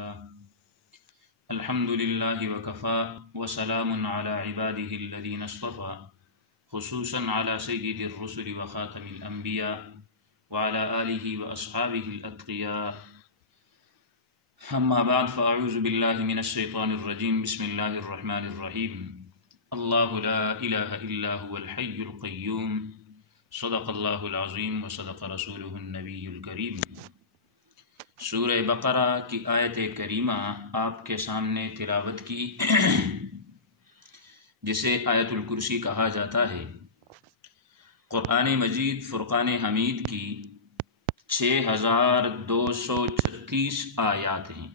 الله الحمد لله وكفى وسلام على عباده الذين اصطفى خصوصا على سيد الرسل وخاتم الأنبياء وعلى آله وأصحابه الأتقياء. أما بعد فأعوذ بالله من الشيطان الرجيم. بسم الله الرحمن الرحيم. الله لا إله إلا هو الحي القيوم صدق الله العظيم وصدق رسوله النبي الكريم. سورہ بقرہ کی آیت کریمہ آپ کے سامنے تلاوت کی جسے آیت الکرسی کہا جاتا ہے. قرآن مجید فرقان حمید کی 6236 آیات ہیں.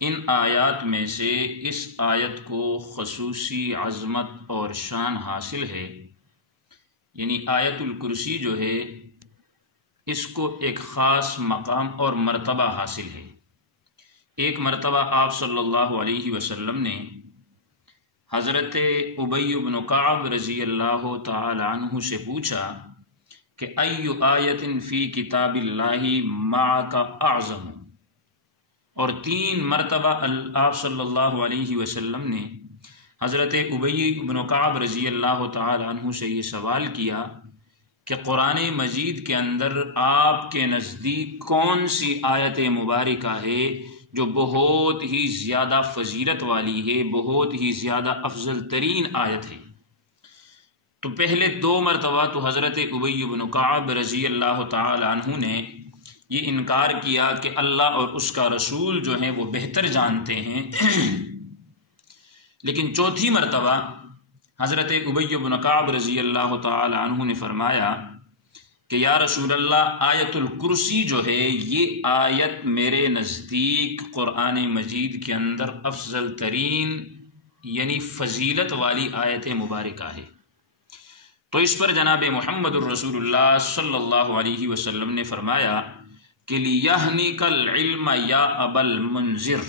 ان آیات میں سے اس آیت کو خصوصی عظمت اور شان حاصل ہے، یعنی آیت الکرسی جو ہے اس کو ایک خاص مقام اور مرتبہ حاصل ہے. ایک مرتبہ آپ صلی اللہ علیہ وسلم نے حضرت ابی بن کعب رضی اللہ تعالی عنہ سے پوچھا کہ ای آیت فی کتاب اللہ معک اعظم، اور 3 مرتبہ آپ صلی اللہ علیہ وسلم نے حضرت ابی بن کعب رضی اللہ تعالی عنہ سے یہ سوال کیا کہ قرآن مجید کے اندر آپ کے نزدیک کون سی آیت مبارکہ ہے جو بہت ہی زیادہ فضیلت والی ہے، بہت ہی زیادہ افضل ترین آیت ہے. تو پہلے 2 مرتبہ تو حضرت ابی بن کعب رضی اللہ تعالی عنہ نے یہ انکار کیا کہ اللہ اور اس کا رسول جو ہیں وہ بہتر جانتے ہیں. لیکن 4تھی مرتبہ حضرت ابی بن کعب رضی اللہ تعالی عنہ نے فرمایا کہ یا رسول اللہ، آیت الکرسی جو ہے یہ آیت میرے نزدیک قرآن مجید کے اندر افضل ترین یعنی فضیلت والی آیت مبارکہ ہے. تو اس پر جناب محمد الرسول اللہ صلی اللہ علیہ وسلم نے فرمایا کہ لِيَهْنِكَ الْعِلْمَ يَا أَبَا الْمُنذِرِ،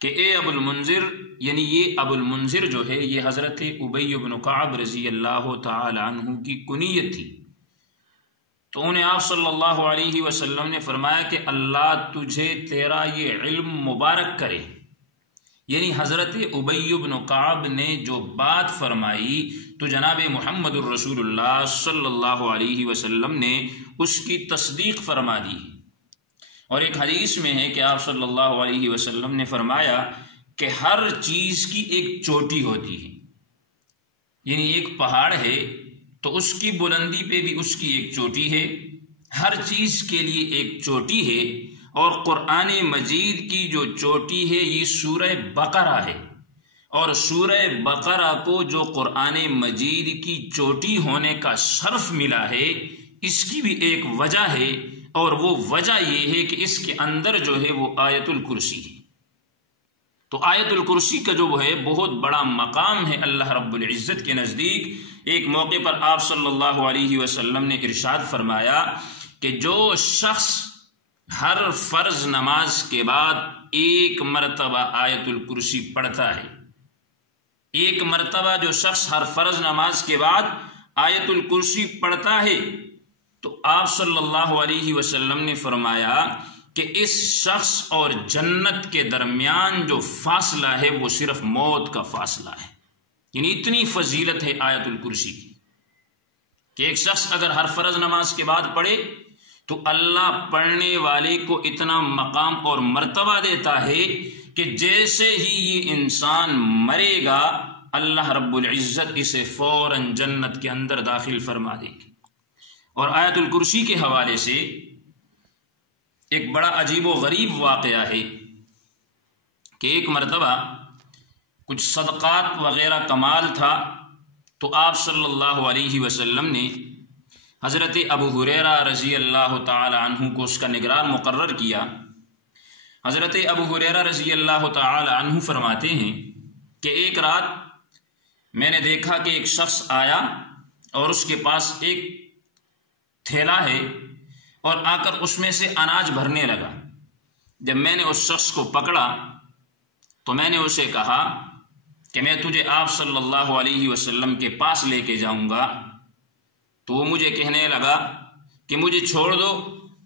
کہ اے ابو المنذر، یعنی یہ ابو المنذر جو ہے یہ حضرت ابی بن کعب رضی اللہ تعالی عنہ کی کنیت تھی. تو انہیں آپ صلی اللہ علیہ وسلم نے فرمایا کہ اللہ تجھے تیرا یہ علم مبارک کرے. یعنی حضرت ابی بن کعب نے جو بات فرمائی تو جناب محمد الرسول اللہ صلی اللہ علیہ وسلم نے اس کی تصدیق فرما دی. اور ایک حدیث میں ہے کہ آپ صلی اللہ علیہ وسلم نے فرمایا کہ ہر چیز کی ایک چوٹی ہوتی ہے، یعنی ایک پہاڑ ہے تو اس کی بلندی پہ بھی اس کی ایک چوٹی ہے، ہر چیز کے لیے ایک چوٹی ہے. اور قرآن مجید کی جو چوٹی ہے یہ سورہ بقرہ ہے، اور سورہ بقرہ کو جو قرآن مجید کی چوٹی ہونے کا شرف ملا ہے اس کی بھی ایک وجہ ہے، اور وہ وجہ یہ ہے کہ اس کے اندر جو ہے وہ آیت الکرسی ہے. تو آیت الکرسی کا جو ہے بہت بڑا مقام ہے اللہ رب العزت کے نزدیک. ایک موقع پر آپ صلی اللہ علیہ وسلم نے ارشاد فرمایا کہ جو شخص ہر فرض نماز کے بعد 1 مرتبہ آیت الکرسی پڑھتا ہے، 1 مرتبہ جو شخص ہر فرض نماز کے بعد آیت الکرسی پڑھتا ہے تو آپ صلی اللہ علیہ وسلم نے فرمایا کہ اس شخص اور جنت کے درمیان جو فاصلہ ہے وہ صرف موت کا فاصلہ ہے. یعنی اتنی فضیلت ہے آیت الکرسی کی کہ ایک شخص اگر ہر فرض نماز کے بعد پڑھے تو اللہ پڑھنے والے کو اتنا مقام اور مرتبہ دیتا ہے کہ جیسے ہی یہ انسان مرے گا اللہ رب العزت اسے فوراً جنت کے اندر داخل فرما دے گی. اور آیت الکرسی کے حوالے سے ایک بڑا عجیب و غریب واقعہ ہے کہ ایک مرتبہ کچھ صدقات وغیرہ کا مال تھا تو آپ صلی اللہ علیہ وسلم نے حضرت ابو ہریرہ رضی اللہ تعالی عنہ کو اس کا نگران مقرر کیا. حضرت ابو ہریرہ رضی اللہ تعالی عنہ فرماتے ہیں کہ ایک رات میں نے دیکھا کہ ایک شخص آیا اور اس کے پاس ایک تھیلا ہے اور آ کر اس میں سے اناج بھرنے لگا. جب میں نے اس شخص کو پکڑا تو میں نے اسے کہا کہ میں تجھے آپ صلی اللہ علیہ وسلم کے پاس لے کے جاؤں گا. تو وہ مجھے کہنے لگا کہ مجھے چھوڑ دو،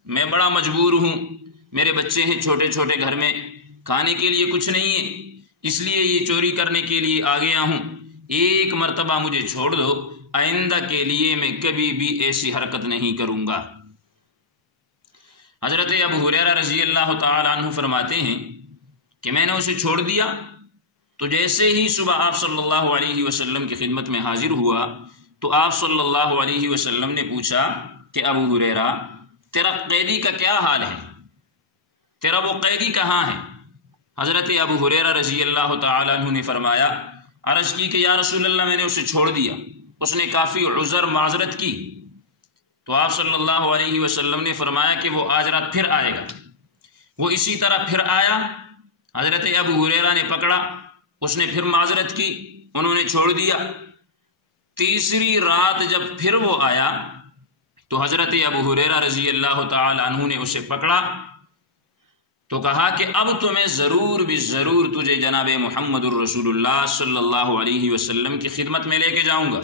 میں بڑا مجبور ہوں، میرے بچے ہیں چھوٹے چھوٹے، گھر میں کھانے کے لیے کچھ نہیں ہے، اس لیے یہ چوری کرنے کے لیے آ گیا ہوں، ایک مرتبہ مجھے چھوڑ دو، آئندہ کے لیے میں کبھی بھی ایسی حرکت نہیں کروں گا۔ حضرت ابو ہریرہ رضی اللہ تعالی عنہ فرماتے ہیں کہ میں نے اسے چھوڑ دیا، تو جیسے ہی صبح آپ صلی اللہ علیہ وسلم کی خدمت میں حاضر ہوا تو آپ صلی اللہ علیہ وسلم نے پوچھا کہ ابو ہریرہ تیرا قیدی کا کیا حال ہے، تیرا وہ قیدی کہاں ہے؟ حضرت ابو ہریرہ رضی اللہ تعالی عنہ نے فرمایا، عرض کی کہ یا رسول اللہ میں نے اسے چھوڑ دیا، اس نے کافی عذر معذرت کی۔ تو آپ صلی اللہ علیہ وسلم نے فرمایا کہ وہ آج رات پھر آئے گا۔ وہ اسی طرح پھر آیا، حضرت ابو ہریرہ نے پکڑا، اس نے پھر معذرت کی، انہوں نے چھوڑ دیا۔ تیسری رات جب پھر وہ آیا تو حضرت ابو ہریرہ رضی اللہ تعالی عنہ نے اسے پکڑا تو کہا کہ اب تو میں ضرور بھی ضرور تجھے جناب محمد الرسول اللہ صلی اللہ علیہ وسلم کی خدمت میں لے کے جاؤں گا،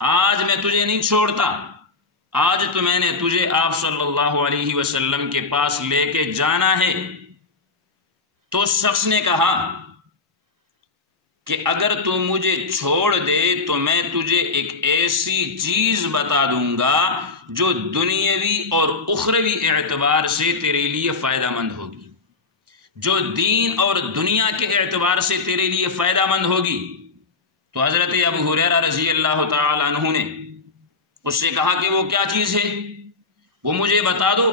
آج میں تجھے نہیں چھوڑتا، آج تو میں نے تجھے آپ صلی اللہ علیہ وسلم کے پاس لے کے جانا ہے۔ تو اس شخص نے کہا کہ اگر تو مجھے چھوڑ دے تو میں تجھے ایک ایسی چیز بتا دوں گا جو دنیاوی اور اخروی اعتبار سے تیرے لیے فائدہ مند ہوگی، جو دین اور دنیا کے اعتبار سے تیرے لیے فائدہ مند ہوگی۔ تو حضرت ابو ہریرہ رضی اللہ تعالی عنہ نے اس سے کہا کہ وہ کیا چیز ہے، وہ مجھے بتا دو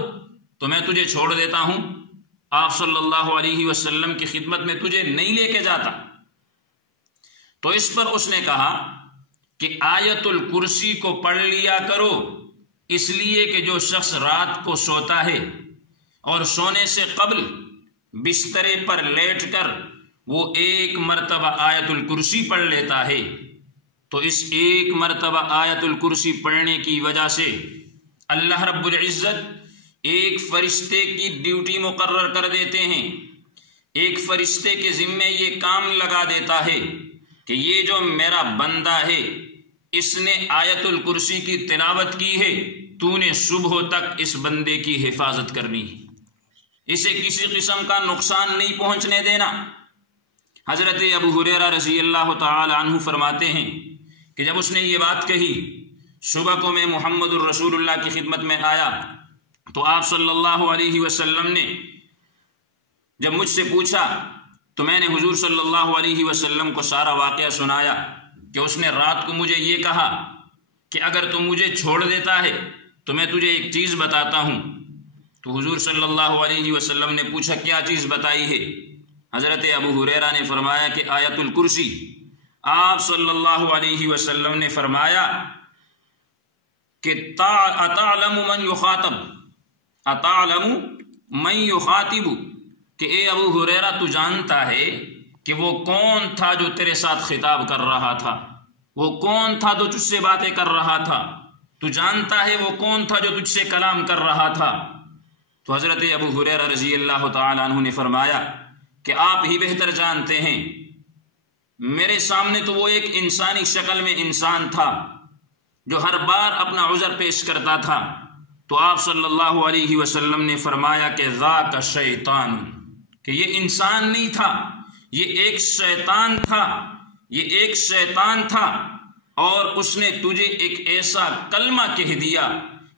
تو میں تجھے چھوڑ دیتا ہوں، آپ صلی اللہ علیہ وسلم کی خدمت میں تجھے نہیں لے کے جاتا۔ تو اس پر اس نے کہا کہ آیت الکرسی کو پڑھ لیا کرو، اس لیے کہ جو شخص رات کو سوتا ہے اور سونے سے قبل بسترے پر لیٹ کر وہ ایک مرتبہ آیت الکرسی پڑھ لیتا ہے تو اس ایک مرتبہ آیت الکرسی پڑھنے کی وجہ سے اللہ رب العزت ایک فرشتے کی ڈیوٹی مقرر کر دیتے ہیں، ایک فرشتے کے ذمے یہ کام لگا دیتا ہے کہ یہ جو میرا بندہ ہے اس نے آیت الکرسی کی تلاوت کی ہے، تو نے صبح تک اس بندے کی حفاظت کرنی ہے، اسے کسی قسم کا نقصان نہیں پہنچنے دینا۔ حضرت ابو ہریرہ رضی اللہ تعالی عنہ فرماتے ہیں کہ جب اس نے یہ بات کہی، صبح کو میں محمد الرسول اللہ کی خدمت میں آیا تو آپ صلی اللہ علیہ وسلم نے جب مجھ سے پوچھا تو میں نے حضور صلی اللہ علیہ وسلم کو سارا واقعہ سنایا کہ اس نے رات کو مجھے یہ کہا کہ اگر تو مجھے چھوڑ دیتا ہے تو میں تجھے ایک چیز بتاتا ہوں۔ تو حضور صلی اللہ علیہ وسلم نے پوچھا کیا چیز بتائی ہے؟ حضرت ابو ہریرہ نے فرمایا کہ آیت الکرسی۔ آپ صلی اللہ علیہ وسلم نے فرمایا کہ اتعلم من یخاطب، اتعلم من یخاطب، کہ اے ابو ہریرہ تو جانتا ہے کہ وہ کون تھا جو تیرے ساتھ خطاب کر رہا تھا، وہ کون تھا جو تجھ سے باتیں کر رہا تھا، تو جانتا ہے وہ کون تھا جو تجھ سے کلام کر رہا تھا؟ تو حضرت ابو ہریرہ رضی اللہ تعالی عنہ نے فرمایا کہ آپ ہی بہتر جانتے ہیں، میرے سامنے تو وہ ایک انسانی شکل میں انسان تھا جو ہر بار اپنا عذر پیش کرتا تھا۔ تو آپ صلی اللہ علیہ وسلم نے فرمایا کہ ذاک شیطان، کہ یہ انسان نہیں تھا، یہ ایک شیطان تھا، یہ ایک شیطان تھا، اور اس نے تجھے ایک ایسا کلمہ کہہ دیا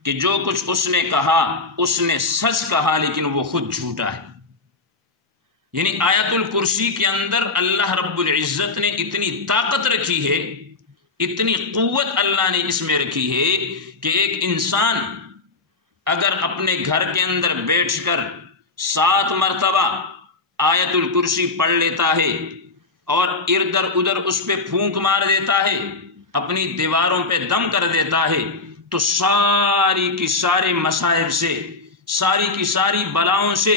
کہ جو کچھ اس نے کہا اس نے سچ کہا لیکن وہ خود جھوٹا ہے۔ یعنی آیت الکرسی کے اندر اللہ رب العزت نے اتنی طاقت رکھی ہے، اتنی قوت اللہ نے اس میں رکھی ہے کہ ایک انسان اگر اپنے گھر کے اندر بیٹھ کر 7 مرتبہ آیت الکرسی پڑھ لیتا ہے اور ادھر ادھر اس پہ پھونک مار دیتا ہے، اپنی دیواروں پہ دم کر دیتا ہے، تو ساری کی سارے مصائب سے، ساری کی ساری بلاؤں سے،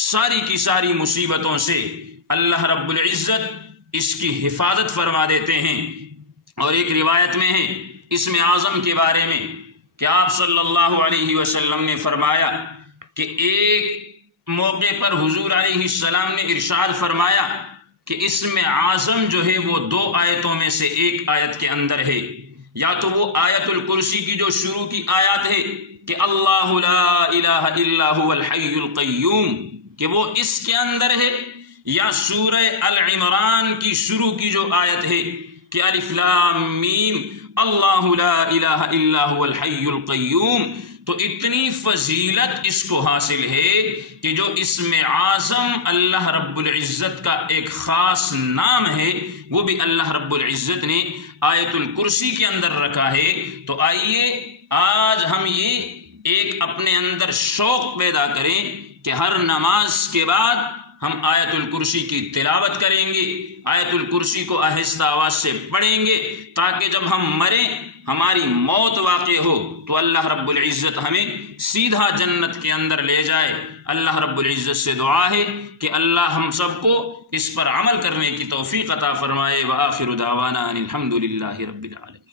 ساری کی ساری مصیبتوں سے اللہ رب العزت اس کی حفاظت فرما دیتے ہیں۔ اور ایک روایت میں ہے اسم اعظم کے بارے میں کہ آپ صلی اللہ علیہ وسلم نے فرمایا کہ ایک موقع پر حضور علیہ السلام نے ارشاد فرمایا کہ اسم اعظم جو ہے وہ 2 آیتوں میں سے ایک آیت کے اندر ہے، یا تو وہ آیت الکرسی کی جو شروع کی آیات ہے کہ اللہ لا الہ الا هو الحی القیوم، کہ وہ اس کے اندر ہے، یا سورہ العمران کی شروع کی جو آیت ہے کہ الف لام میم اللہ لا الہ الا هو الحی القیوم، تو اتنی فضیلت اس کو حاصل ہے کہ جو اسم اعظم اللہ رب العزت کا ایک خاص نام ہے وہ بھی اللہ رب العزت نے آیت الکرسی کے اندر رکھا ہے۔ تو آئیے آج ہم یہ ایک اپنے اندر شوق پیدا کریں کہ ہر نماز کے بعد ہم آیت الکرسی کی تلاوت کریں گے، آیت الکرسی کو آہستہ آواز سے پڑھیں گے، تاکہ جب ہم مریں، ہماری موت واقع ہو تو اللہ رب العزت ہمیں سیدھا جنت کے اندر لے جائے۔ اللہ رب العزت سے دعا ہے کہ اللہ ہم سب کو اس پر عمل کرنے کی توفیق عطا فرمائے۔ وآخر دعوانا ان الحمد للہ رب العالمین۔